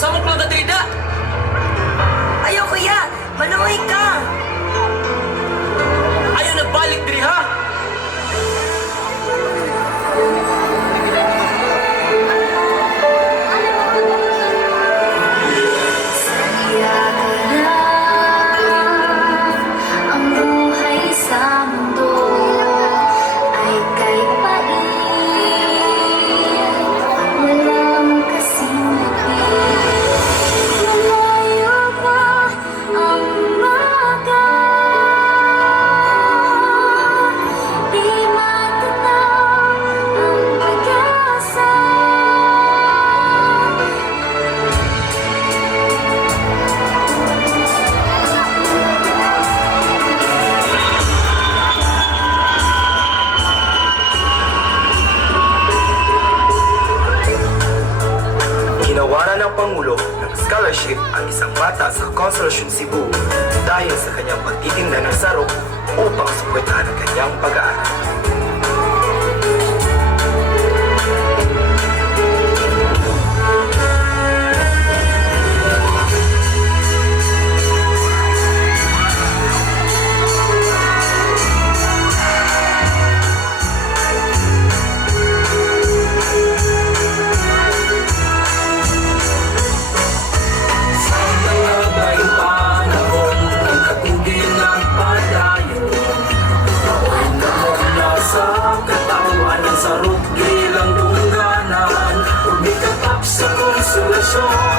Samok lang ka Trida. Ayaw kuya, maluoy ka. Ayaw nagbalik diri ha. Saya ko lang ang buhay sa mundo ay kay pait, walang kasing lupit. Malayo pa ang umaga, di matanaw ang pag-asa. Ginawaran ng Pangulo ng scholarship ang isang bata sa Consolacion Cebu dahil sa kanyang pagtitinda ng sarok upang suportahan ang kanyang pag-aaral. Sarap gilang dungganan, umikatap sa konsolasyon.